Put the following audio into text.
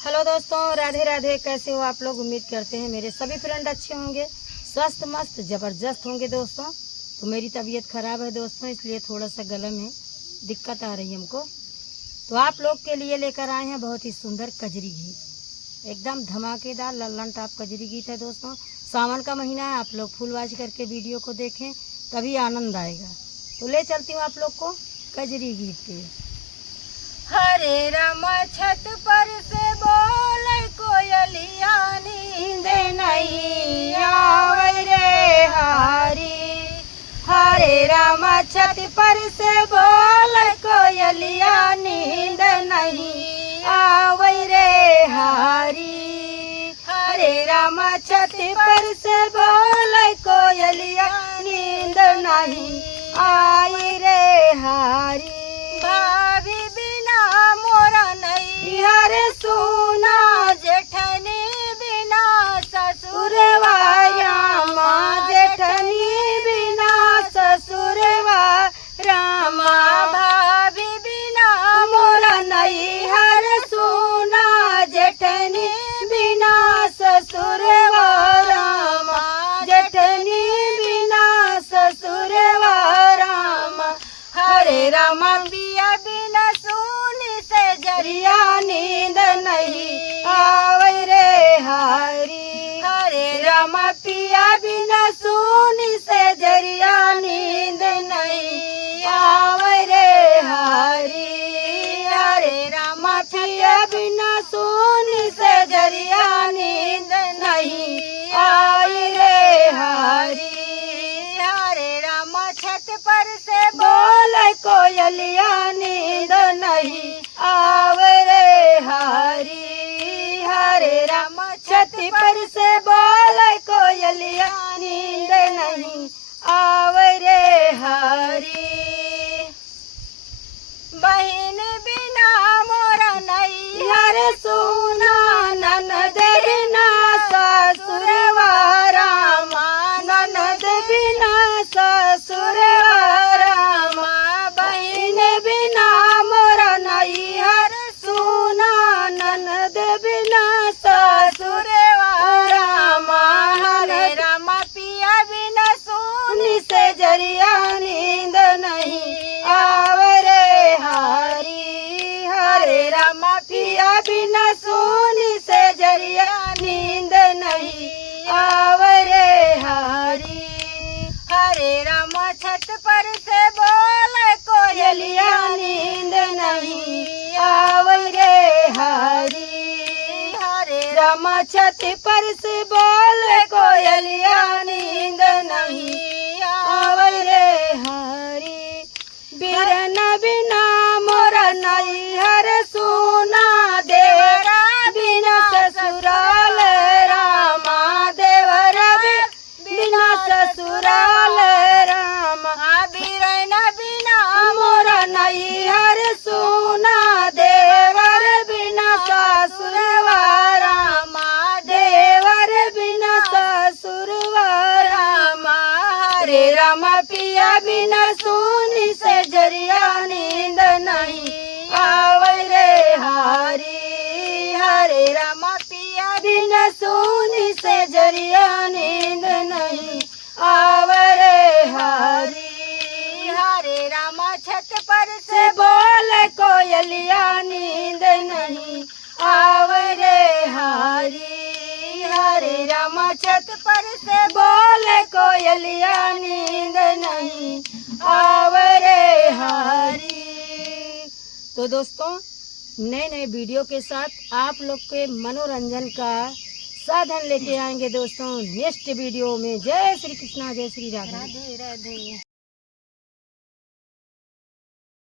Hello दोस्तों, राधे राधे। कैसे हो आप लोग? उम्मीद करते हैं मेरे सभी फ्रेंड अच्छे होंगे, स्वस्थ मस्त ज़बरदस्त होंगे दोस्तों। तो मेरी तबीयत ख़राब है दोस्तों, इसलिए थोड़ा सा गले में दिक्कत आ रही है हमको। तो आप लोग के लिए लेकर आए हैं बहुत ही सुंदर कजरी गीत, एकदम धमाकेदार लल्लन टॉप कजरी गीत है दोस्तों। सावन का महीना है, आप लोग फुलबाजी करके वीडियो को देखें तभी आनंद आएगा। तो ले चलती हूँ आप लोग को कजरी गीत पे। हरे राम छत पर से बोल कोयलिया, नींद नहीं आवे रे हारी। हरे राम छत पर से बोल कोयलिया, नींद नहीं आवे रे हारी। हरे राम छत पर से बोल कोयलिया, नींद नहीं आई रे हारी। भाभी हर सोना जेठनी बिना ससुरवा, रामा जेठनी बिना ससुरवा रामा। भाभी बिना मोरा नहीं, हर सोना जेठनी बिना ससुरवा रामा, जेठनी बिना ससुरवा रामा। हरे रामा पिया बिना सोनी से जरिया, नींद नहीं आवे रे हारी। हरे राम पिया बिना सोनी से जरिया, नींद नहीं आवे रे हारी। हरे राम पिया बिना सोनी से जरिया, नींद नहीं आई रे हारी। हरे राम छत पर से बोल कोयलिया, नींद नहीं आवे रे हारी। हरे राम छत पर से बोल कोयलिया, नींद नहीं आवे रे हारी। बहन बिना मोरा नहीं, हर सोना ननद बिना ससुरवा रामा, ननद बिना ससुरवा रामा। बहन बिना मोरा नहीं, हर सोना ननद बिना ससुरवा रामा। हरे रामा पिया बिना सोनी से जरिया, नींद नहीं आवे रे हारी। हरे रामा पिया बिना सोनी से जरिया, नींद नहीं आवे रे हारी। हरे रामा छत पर से बोल कोयलिया, नींद नहीं आवे रे हारी। हरे राम छत पर से बोल कोयलिया, नींद नहीं आवे रे हारी। बिरना बिना मोरा नहीं, हर सोना देवरा बिना ससुराल रामा। देवरा बिना ससुराल रामा। बिरना बिना मोरा नहीं, हर सोना देवर बिना ससुरवा रामा। देवर बिना ससुरवा रामा। हरे रामा पिया बिना सोनी से जरिया, नींद नहीं आवे रे हारी। हरे रामा पिया बिना सोनी से जरिया, नींद नहीं आवे रे हारी। हरे रामा छत पर से बोल कोयलिया, नींद नहीं आवे रे हारी। हरे रामा छत पर से बोल कोयलिया, नींद नहीं आवे रे हारी। तो दोस्तों, नए नए वीडियो के साथ आप लोग के मनोरंजन का साधन लेके आएंगे दोस्तों नेक्स्ट वीडियो में। जय श्री कृष्णा, जय श्री राधे। राधे राधे।